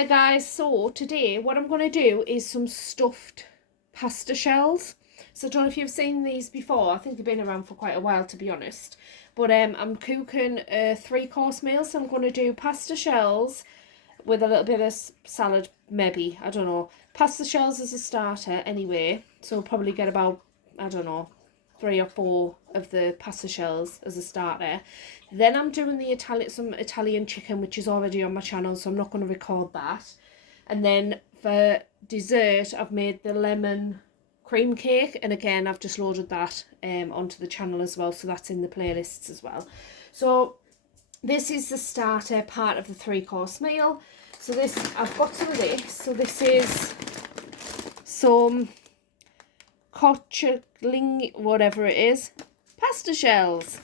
Hi guys, so today what I'm going to do is some stuffed pasta shells. So I don't know if you've seen these before. I think they've been around for quite a while, to be honest. But I'm cooking a 3-course meal, so I'm going to do pasta shells with a little bit of salad, maybe. I don't know. Pasta shells as a starter anyway. So I'll probably get about, I don't know, 3 or 4 of the pasta shells as a starter. Then I'm doing some Italian chicken, which is already on my channel, so I'm not going to record that. And then for dessert, I've made the lemon cream cake, and again I've just loaded that onto the channel as well, so that's in the playlists as well. So this is the starter part of the 3-course meal. So this, I've got some of this. So this is some cocciolini, whatever it is, pasta shells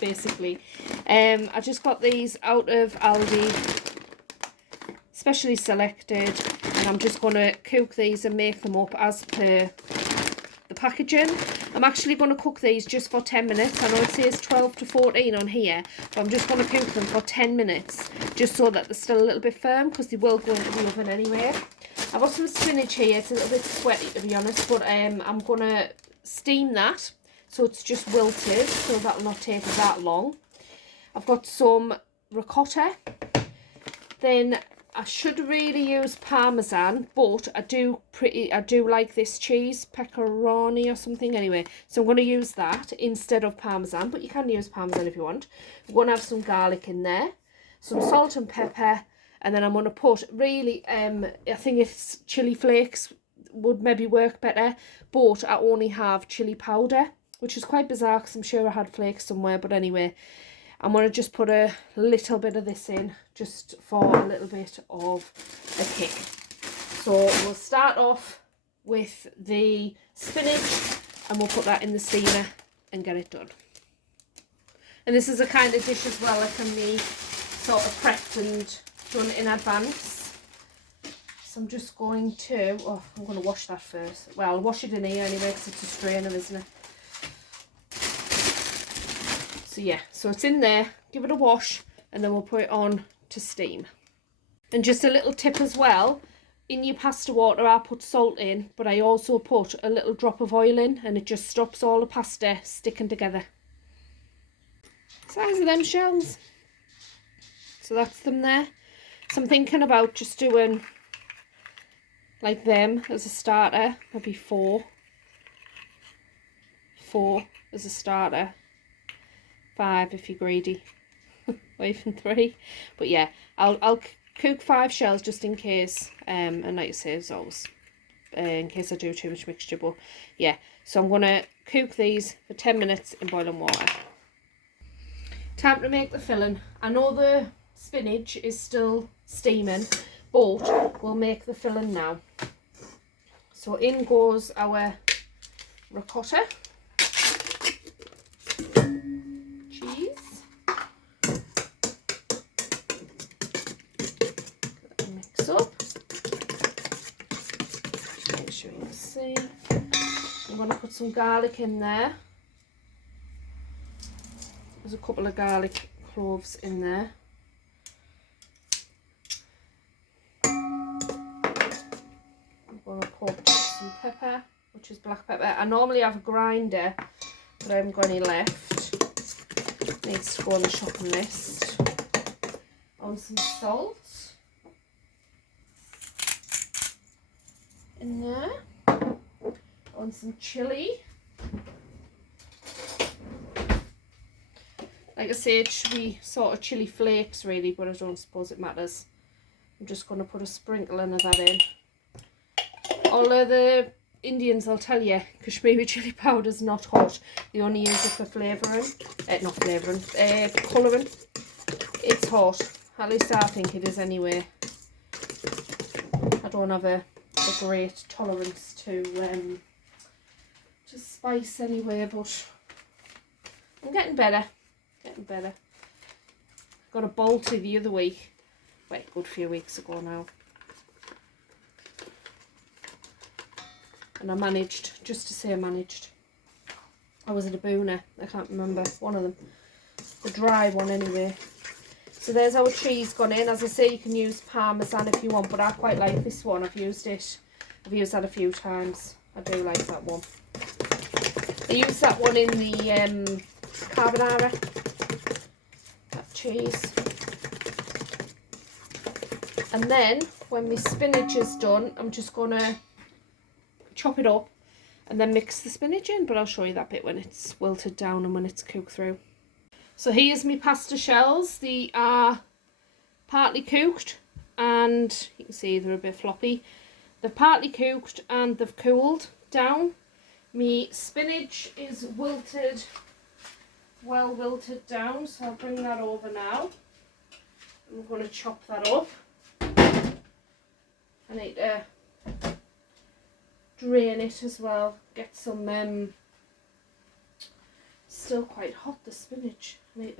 basically. I just got these out of Aldi, specially selected, and I'm just going to cook these and make them up as per the packaging. I'm actually going to cook these just for 10 minutes. I know it says 12 to 14 on here, but I'm just going to cook them for 10 minutes just so that they're still a little bit firm, because they will go into the oven anyway. I've got some spinach here. It's a little bit sweaty, to be honest, but I'm going to steam that so it's just wilted, so that'll not take that long. I've got some ricotta. Then I should really use parmesan, but I do like this cheese, pepperoni or something anyway. So I'm going to use that instead of parmesan, but you can use parmesan if you want. I'm going to have some garlic in there, some salt and pepper, and then I'm going to put really, I think it's chili flakes would maybe work better, but I only have chili powder, which is quite bizarre because I'm sure I had flakes somewhere, but anyway. I'm going to just put a little bit of this in, just for a little bit of a kick. So we'll start off with the spinach, and we'll put that in the steamer and get it done. And this is a kind of dish as well that can be sort of prepped and done in advance. So I'm just going to, I'm going to wash that first. Well, I'll wash it in here anyway because it's a strainer, isn't it? So yeah, so it's in there, give it a wash, and then we'll put it on to steam. And just a little tip as well, in your pasta water I put salt in, but I also put a little drop of oil in, and it just stops all the pasta sticking together. Size of them shells. So that's them there. So I'm thinking about just doing like them as a starter, maybe 4 as a starter. 5 if you're greedy, or even 3. But yeah, I'll cook 5 shells just in case, and like I say, as always, in case I do too much mixture. But yeah, so I'm gonna cook these for 10 minutes in boiling water. Time to make the filling. I know the spinach is still steaming, but we'll make the filling now. So in goes our ricotta. Mix up. Just make sure you can see. I'm going to put some garlic in there. There's a couple of garlic cloves in there. I'm going to put some pepper, which is black pepper. I normally have a grinder, but I haven't got any left. Needs to go on the shopping list. On some salt in there, on some chili. Like I say, it should be sort of chili flakes really, but I don't suppose it matters. I'm just going to put a sprinkle of that in. Although the Indians will tell you Kashmiri chili powder is not hot, they only use it for flavouring, colouring. It's hot, at least I think it is anyway. I don't have a great tolerance to spice anyway, but I'm getting better. Got a Balti the other week, wait, a good few weeks ago now, and I managed, just to say I managed. I was at a Boona, I can't remember, one of them, the dry one anyway. So there's our cheese gone in. As I say, you can use Parmesan if you want, but I quite like this one. I've used that a few times. I do like that one. I used that one in the carbonara. That cheese. And then when my spinach is done, I'm just gonna chop it up and then mix the spinach in, but I'll show you that bit when it's wilted down and when it's cooked through. So here's my pasta shells. They are partly cooked and you can see they're a bit floppy. They've partly cooked and they've cooled down. My spinach is wilted, well wilted down, so I'll bring that over now. I'm going to chop that up. I need to drain it as well, get some, still quite hot, the spinach. Need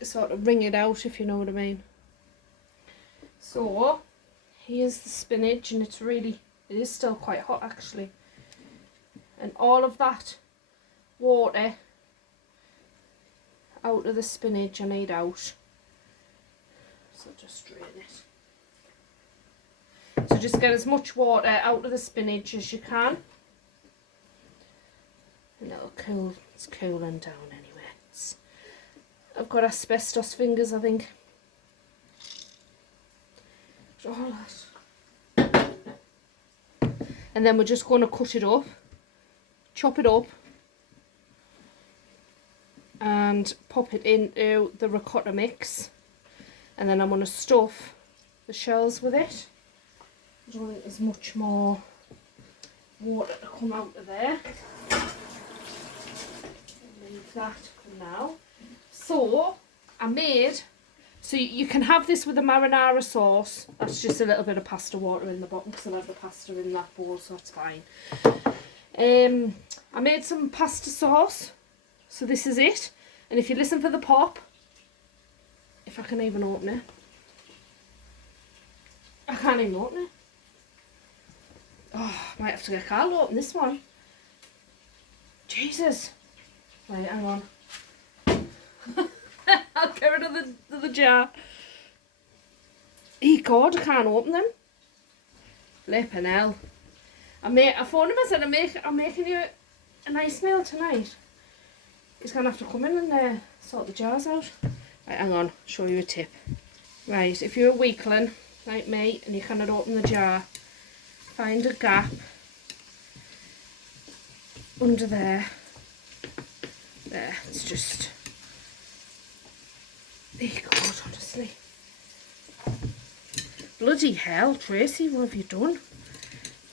to sort of wring it out, if you know what I mean. So here's the spinach, and it is still quite hot actually, and all of that water out of the spinach I need out, so just drain it. So just get as much water out of the spinach as you can, and it'll cool. It's cooling down anyway. I've got asbestos fingers, I think. All that. And then we're just going to cut it up, chop it up, and pop it into the ricotta mix. And then I'm going to stuff the shells with it. I don't think there's much more water to come out of there. Leave that for now. So you can have this with a marinara sauce. That's just a little bit of pasta water in the bottom because I have the pasta in that bowl, so that's fine. I made some pasta sauce, so this is it. And if you listen for the pop, if I can even open it, I can't even open it. Oh, I might have to get Carl to open this one. Jesus. Right, hang on. I'll get rid of the jar. God, I can't open them. Flippin' hell. I phoned him and said I'm making you a nice meal tonight. He's going to have to come in and sort the jars out. Right, hang on, show you a tip. Right, if you're a weakling like me and you cannot open the jar, find a gap under there. There, it's just... God, honestly. Bloody hell, Tracy, what have you done?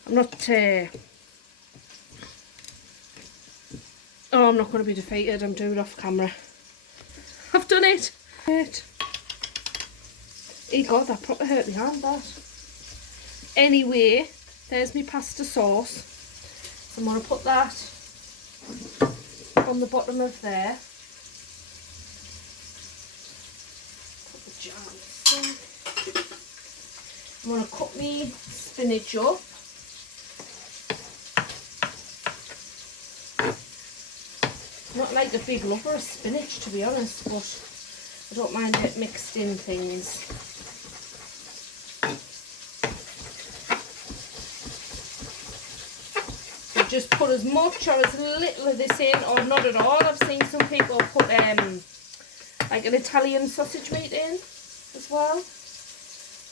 I'm not... Oh, I'm not going to be defeated. I'm doing it off camera. I've done it. God, that proper hurt my hand, that. Anyway, there's my pasta sauce. So I'm going to put that on the bottom of there. Put the jar in the sink. I'm going to cut my spinach up. Not like a big lover of spinach, to be honest, but I don't mind it mixed in things. So just put as much or as little of this in, or not at all. I've seen some people put like an Italian sausage meat in as well.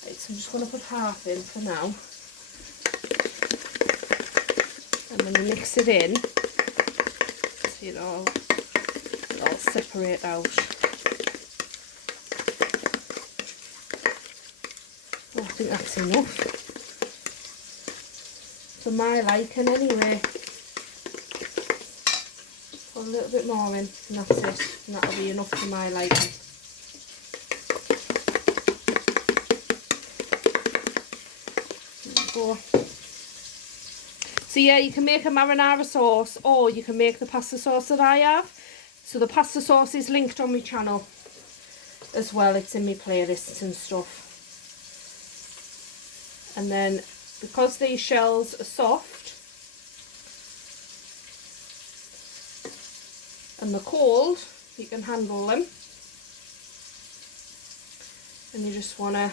Right, so I'm just going to put half in for now. And when you mix it in, see it all separate out. Oh, I think that's enough. For my liking anyway. Put a little bit more in and that's it. And that'll be enough for my liking. So yeah, you can make a marinara sauce or you can make the pasta sauce that I have. So the pasta sauce is linked on my channel as well. It's in my playlists and stuff. And then because these shells are soft, and they're cold, you can handle them. And you just want to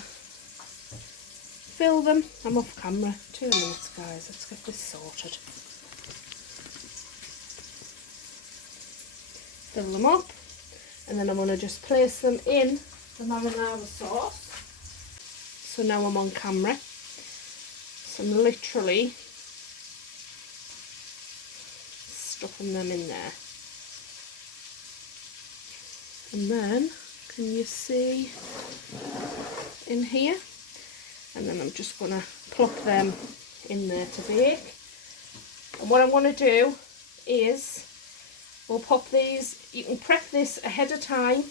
fill them. I'm off camera. 2 minutes, guys. Let's get this sorted. Fill them up. And then I'm going to just place them in the marinara sauce. So now I'm on camera. So I'm literally stuffing them in there. And then, can you see in here? And then I'm just going to plop them in there to bake. And what I'm going to do is, we'll pop these, you can prep this ahead of time,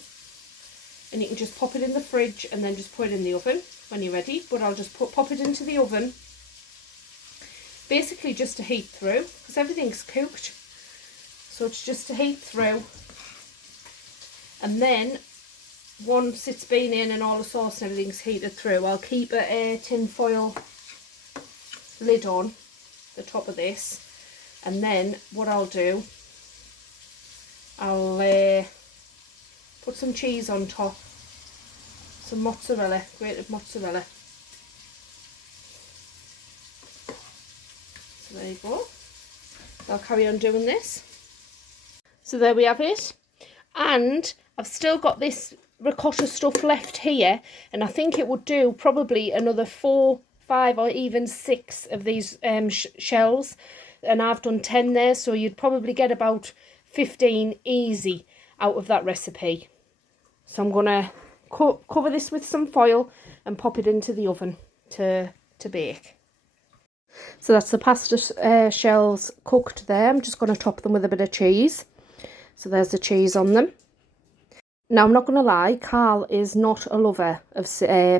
and you can just pop it in the fridge and then just put it in the oven when you're ready. But I'll just pop it into the oven, basically just to heat through, because everything's cooked. So it's just to heat through. And then, once it's been in and all the sauce and everything's heated through, I'll keep a tin foil lid on the top of this. And then what I'll do, I'll put some cheese on top, some mozzarella, grated mozzarella. So there you go. I'll carry on doing this. So there we have it. And I've still got this ricotta stuff left here, and I think it would do probably another 4, 5 or even 6 of these shells, and I've done 10 there, so you'd probably get about 15 easy out of that recipe. So I'm gonna cover this with some foil and pop it into the oven to bake. So that's the pasta shells cooked there. I'm just going to top them with a bit of cheese. So there's the cheese on them. Now, I'm not going to lie, Carl is not a lover of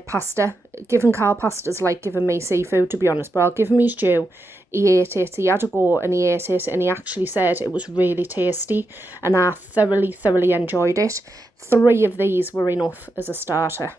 pasta. Giving Carl pasta is like giving me seafood, to be honest, but I'll give him his due. He ate it, he had a go and he ate it, and he actually said it was really tasty, and I thoroughly enjoyed it. 3 of these were enough as a starter.